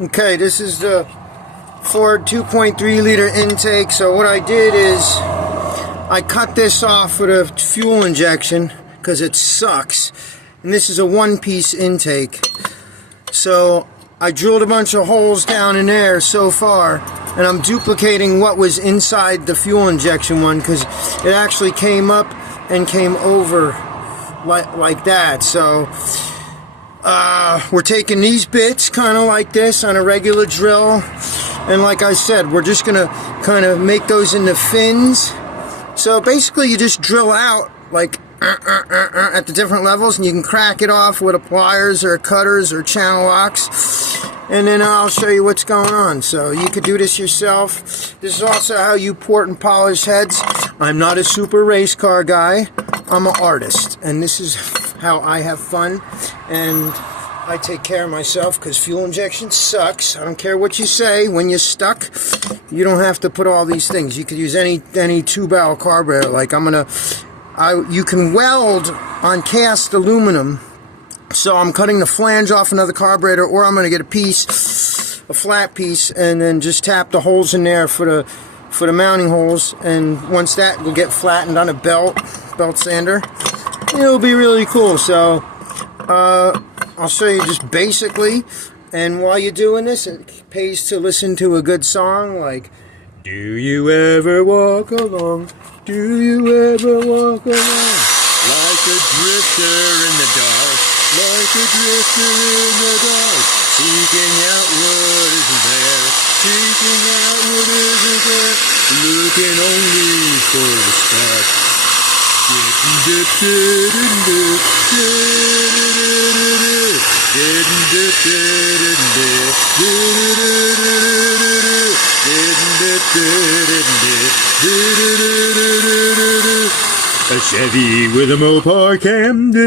Okay, this is the Ford 2.3 liter intake. So what I did is I cut this off with a fuel injection because it sucks. And this is a one-piece intake. So I drilled a bunch of holes down in there so far, and I'm duplicating what was inside the fuel injection one because it actually came up and came over like that. So we're taking these bits kind of like this on a regular drill, and like I said, we're just gonna kind of make those into fins. So basically you just drill out like at the different levels, and you can crack it off with a pliers or cutters or channel locks, and then I'll show you what's going on. So you could do this yourself. This is also how you port and polish heads. I'm not a super race car guy, I'm an artist, and this is how I have fun, and I take care of myself because fuel injection sucks. I don't care what you say. When you're stuck, you don't have to put all these things. You could use any 2-barrel carburetor. Like you can weld on cast aluminum. So I'm cutting the flange off another carburetor, or I'm going to get a flat piece, and then just tap the holes in there for the mounting holes. And once that will get flattened on a belt sander, it'll be really cool. So I'll show you just basically, and while you're doing this, it pays to listen to a good song like, do you ever walk along, do you ever walk along, like a drifter in the dark, like a drifter in the dark, seeking out what isn't there, seeking out what isn't there, looking only for a spark. A Chevy with a Mopar cam. So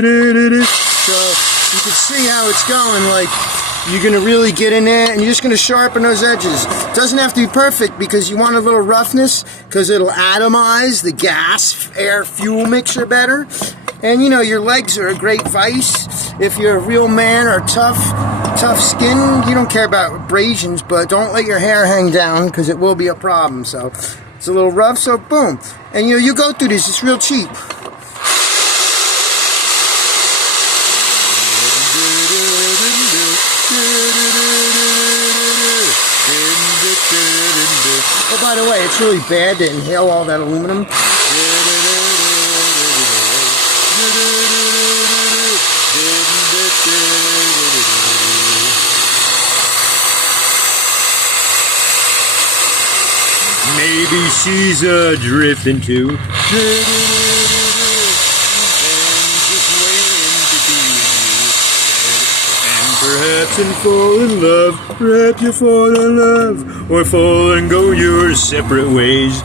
you can see how it's going. Like, you're going to really get in there, and you're just going to sharpen those edges. It doesn't have to be perfect because you want a little roughness because it'll atomize the gas air fuel mixture better. And you know, your legs are a great vice. If you're a real man or tough skin, you don't care about abrasions, but don't let your hair hang down because it will be a problem. So it's a little rough, so boom. And you know, you go through this, it's real cheap. Oh, by the way, it's really bad to inhale all that aluminum. Maybe she's drifting too. Perhaps and fall in love, perhaps you fall in love, or fall and go your separate ways,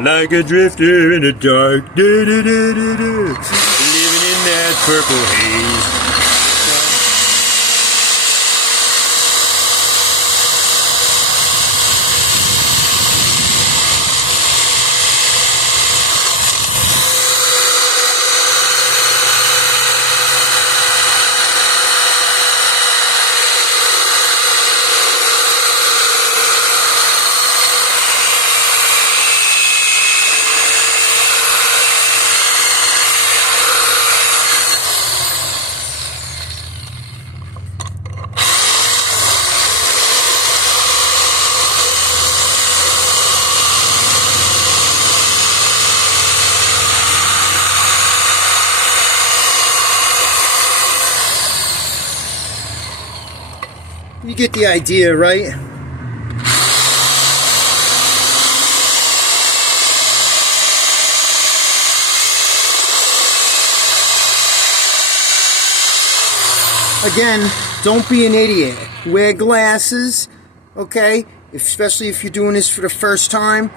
like a drifter in the dark, living in that purple haze. You get the idea, right? Again, don't be an idiot. Wear glasses, okay? Especially if you're doing this for the first time.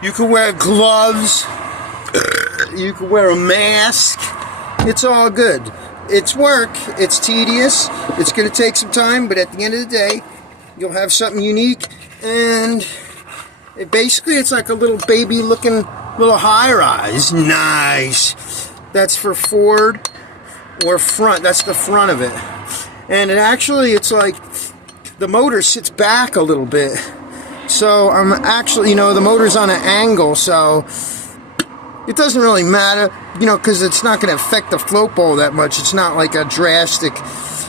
You can wear gloves. You can wear a mask. It's all good. It's work, it's tedious, it's going to take some time, but at the end of the day, you'll have something unique, and it's like a little baby looking little high-rise. Nice. That's for forward or front, that's the front of it. And it's like the motor sits back a little bit. So I'm actually, you know, the motor's on an angle, so it doesn't really matter, you know, because it's not going to affect the float bowl that much. It's not like a drastic,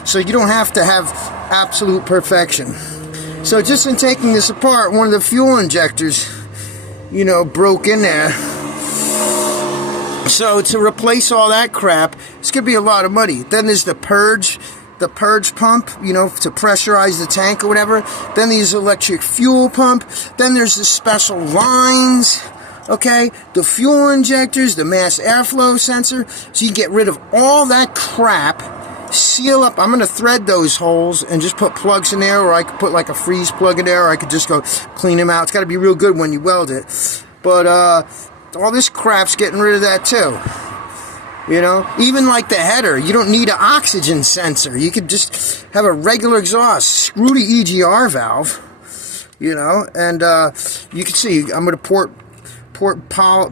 so you don't have to have absolute perfection. So just in taking this apart, one of the fuel injectors, you know, broke in there. So to replace all that crap, it's going to be a lot of money. Then there's the purge pump, you know, to pressurize the tank or whatever. Then there's electric fuel pump. Then there's the special lines, okay? The fuel injectors, the mass airflow sensor. So you get rid of all that crap, seal up. I'm going to thread those holes and just put plugs in there, or I could put like a freeze plug in there, or I could just go clean them out. It's got to be real good when you weld it. But all this crap's getting rid of that too. You know, even like the header, you don't need an oxygen sensor. You could just have a regular exhaust. Screw the EGR valve, you know, and you can see I'm going to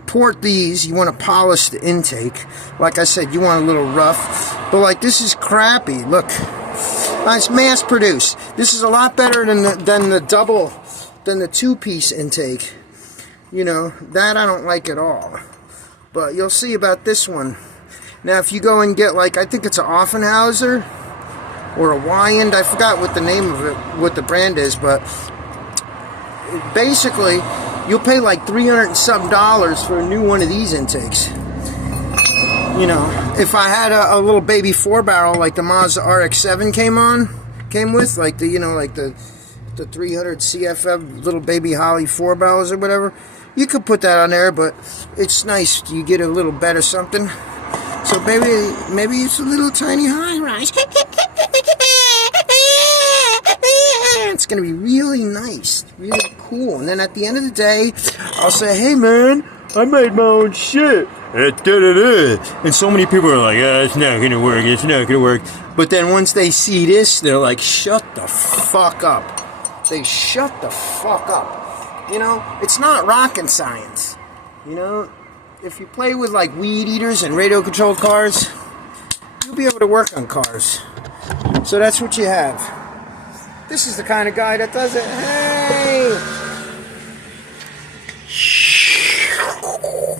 port these. You want to polish the intake. Like I said, you want a little rough, but like this is crappy. Look, it's mass produced. This is a lot better than the two-piece intake. You know, that I don't like at all. But you'll see about this one. Now, if you go and get, like, I think it's an Offenhauser or a Wyand, I forgot what the name of it, what the brand is, but basically, you'll pay like $300 and some for a new one of these intakes. You know, if I had a little baby 4-barrel like the Mazda RX-7 came with, like the, you know, like the 300 CFM little baby Holly 4-barrels or whatever, you could put that on there, but it's nice. You get a little better something. So maybe it's a little tiny high rise. It's gonna be really nice, really cool. And then at the end of the day, I'll say, hey man, I made my own shit. And so many people are like, it's not gonna work, it's not gonna work. But then once they see this, they're like, shut the fuck up. They shut the fuck up. You know, it's not rocket science. You know, if you play with like weed eaters and radio controlled cars, you'll be able to work on cars. So that's what you have. This is the kind of guy that does it.